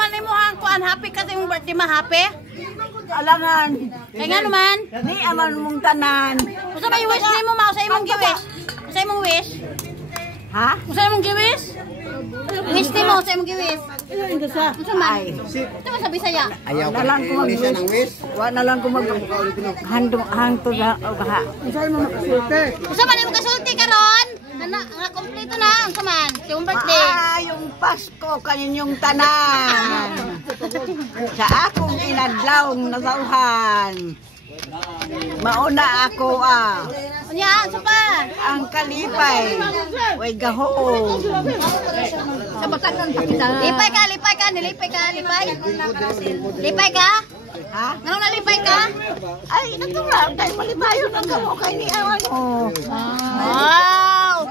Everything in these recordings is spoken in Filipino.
man mo ang kuan happy kasi yung birthday ma happy. Alangan. Kaya nga naman. Di aman mong tanan. Usa ba yung wish nimo ma? Usa imong giwish? Usa imong wish? Ha? Usa imong giwish? Wish nimo usa imong giwish? Usa man? Ito man sa Bisaya. Ayaw ka lang mag-wish. Wa na lang ko hangto na baha. Usa mo makasulti. Usa man imong kasulti karon? Nga kompleto na unsa man? Yung birthday. Yung Pasko kaninyong tanan. Sa akong inadlawng nasauhan. Mauna ako Unya, unsa pa? ang kalipay. Way gahong. Sa batakan pa kita. Lipay ka, lipay ka, nilipay ka, lipay. Lipay ka? Ha? Ngano na lipay ka? Ay, natural. Dahil malibayo na kamo kay ni awan. Wow!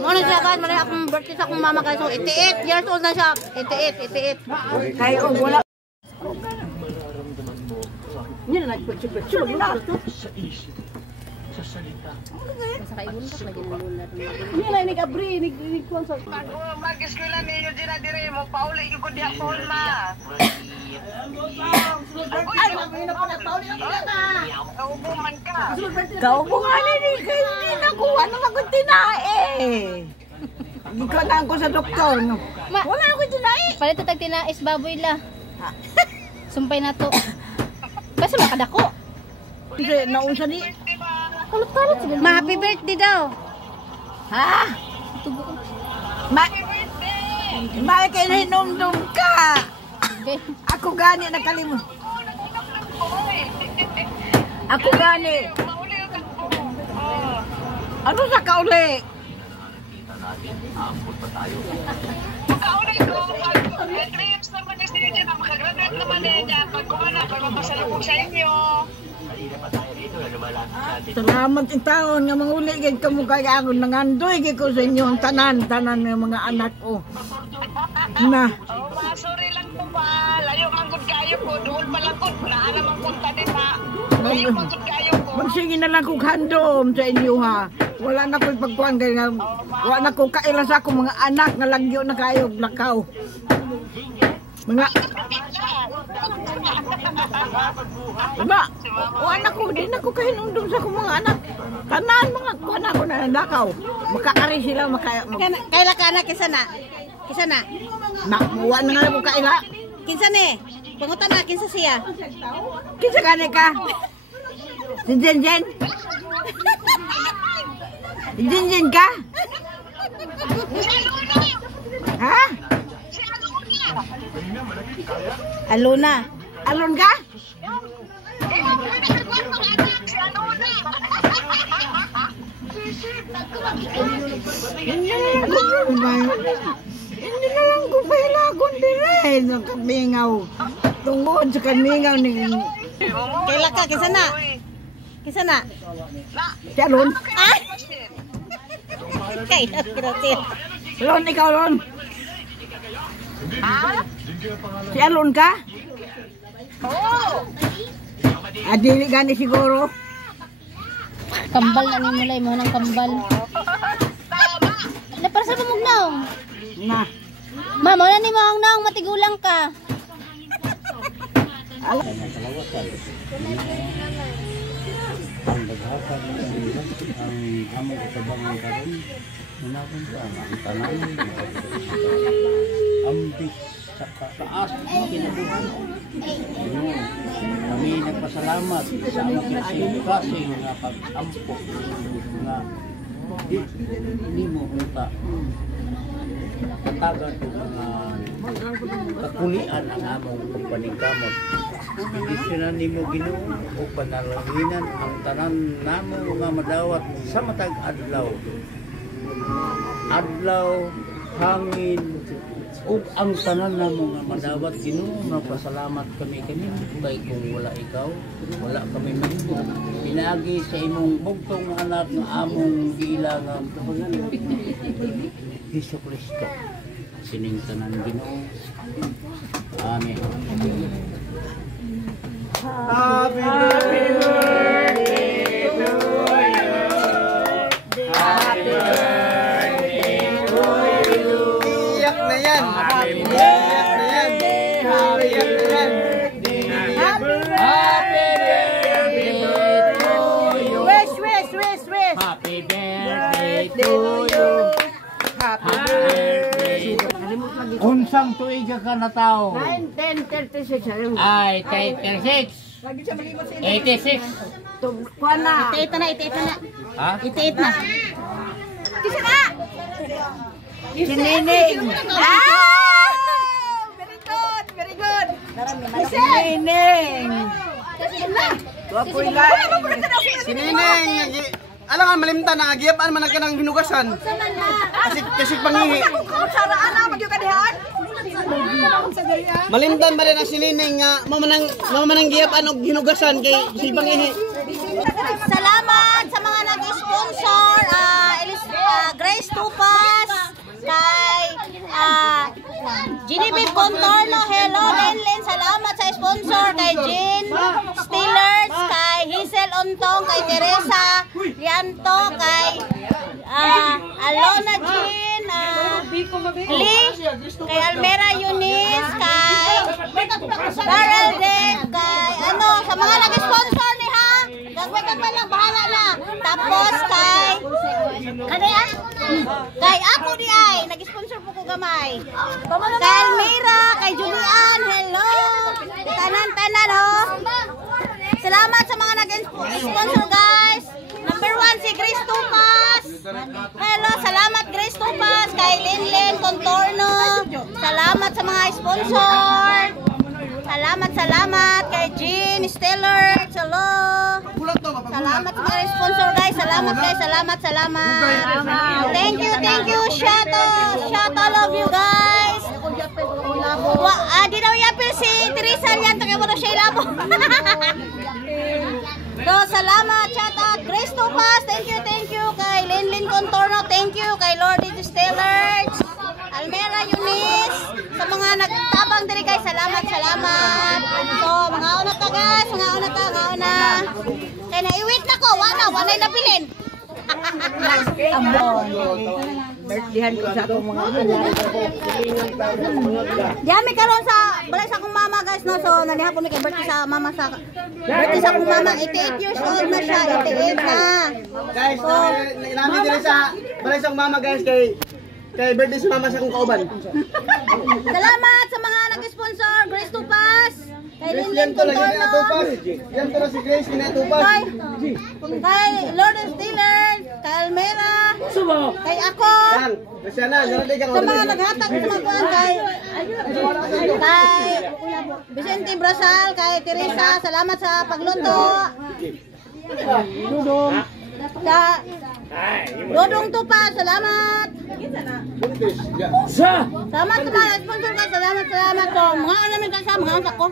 Ano siya kan? Mali akong birthday sa akong mama kaso 88 years old na siya. 88. Kay og wala. Yan na nagpatsi-patsi. Sa isip. Sa salita. Sa kaibon ka lagi ng lula. Yan na nag-abri. Nag-kuhan sa... Mag-eskwela ninyo dyan na dire mo. Pauli ko di ako ma. Ay, mamina po na. Pauli na pala na. Kaubuman ka. Kaubungan ni kay hindi nakuha na magtinae. Ikaw na ako sa doktor. No? Wala ako tinae. Palito tag tinais baboy la. Sumpay na to. Basta makadako. Kasi naunsa ni. Kulot-kulot siguro. Ma, happy birthday daw. Ha? Ma kay hinumdum ka. Ako gani nakalimot. Ako gani. Ano sa kauli? Kauli ko. 3 years naman ni siya dyan. Makagraduate naman niya. Pagkuhanan, pagpapasalubong sa inyo. Salamat itaon nga manguli gid kamo kay ako nangandoy gid ko sa inyo ang tanan ng mga anak ko. Na. Oh, ma, sorry lang po ba. Layo man gud kayo po. Duol pa lang po. Naala man punta din ha. Layo man gud kayo po. Magsige na lang kog handom sa inyo ha. Wala na ko'y pagkuhan kay nga wala na ko kaila sa akong mga anak nga lagyo na kayo lakaw. Mga Ba, wala ko din ako kahinundong sa akong mga anak. Tanan mga kuan ako na nakaw. Makakari sila Kaila ka na kinsa na? Kinsa na? Nakuha na nga ko kaila. Kinsa ni? Pangutan na kinsa siya. Kinsa gani ka? Si Jenjen? Si Jenjen ka? Ha? Aluna. Alon ka? Hindi na lang ko pailagon dire sa kabingaw. Tungod sa kabingaw ni Kaila ka kinsa na? Kinsa na? si Alon. Ay! Kaila grabe. Alon, ikaw Alon. Si Alon ka? Oo. Dili gani siguro. Kambal na ni mulay mo ng kambal. Na para sa pamugnaw. Na. Mama, wala ni mo ang naong matigulang ka. Ang baghapon ang among katabangan karon nanapon pa ang tanan ambis sa taas ng kinabuhi. Kami nagpasalamat sa among kinasing nga pag-ampo nga hindi mo unta katagan ng mga kakulian ang among paningkamot. Bigyan nimo Ginoo o panalangin ang tanan namo nga madawat sa matag adlaw. Adlaw, hangin, ug ang tanan namo nga madawat Ginoo. Napasalamat kami kanimo kay kung wala ikaw, wala kami mahimo. Pinaagi sa imong bugtong anak nga among giilangan Hesus Kristo. Sining tanan Ginoo. Amen. Happy birthday to you. Happy birthday to you. Iyak na yan. Iyak na yan. birthday, happy birthday, happy birthday to you. Wish. Happy birthday to you. Happy birthday. Unsang tuig ka na tao? 10:36. Ay, 36. 86. Kuha na. 88 na. Ha? 88 na. Kisa na! Si Neneng. Ah! Very good. Si Neneng. Wapoy lang. Si Neneng, alam nga malimta na agiyapaan man ka ng hinugasan. Kasi pangihi. Malimtan ba rin ang si Neneng nga mamanang giyapaan og hinugasan kay si pangihi. Salamat sa mga nag-sponsor, Grace Tupas, kay Genevieve Contorno, hello, Lenlen, salamat sa sponsor, kay Jean Stillers, kay Hazel Ontong, kay Teresa Lianto, kay Alona Jean, Lee, kay Almera Eunice, kay Darrell Dave, kay sa mga nag-sponsor ni ha, gagawin pa lang, bahala na. Tapos kay ako di ay, nag-sponsor po ko gamay. Kay Almira, kay Julian, hello. Tanan ho. Salamat sa mga nag-sponsor guys. Number 1 si Grace Tupas. Hello, salamat Grace Tupas. Kay Linlen Contorno. Salamat sa mga sponsor. Salamat kay Jean Steller. Hello. Salamat sa mga sponsor guys. Salamat. Thank you. Shout all of you guys. Di daw yapil si Teresa yan. Tagay mo na siya ilabo. So, salamat. Shout out. Grace Tupas. Thank you. Kay Linlin Contorno. Thank you. Kay Lordy Steller. Almera Eunice. Sa mga nagtabang diri guys. Salamat. So, mga una ka guys. Mga una. Kaya naiwit na ko. Wanay napilin. Birthdayhan ko sa akong mga anak. Diyami karon sa balay sa akong mama guys no. So nanihapon mi kay birthday sa mama sa akong mama 88 years old na siya. 88 na. Guys, ilami din sa balay sa mama guys kay birthday sa mama sa akong kauban. Salamat sa mga nag-sponsor. Grace Tupas. Kay Grace Linlin yan to lagi na Contorno. tupas. Yan to na si Grace na tupas. Kay Lord Steeler. Kay Almera. Kay ako. Yan, kasi na, narating kang Sa mga naghatag sa mga kuwan kay Vicente Brasal, kay Teresa, salamat sa pagluto. Sa Dodong Tupa, salamat. Salamat sa mga sponsor ka, salamat. So, mga namin ka sa mga anak ko.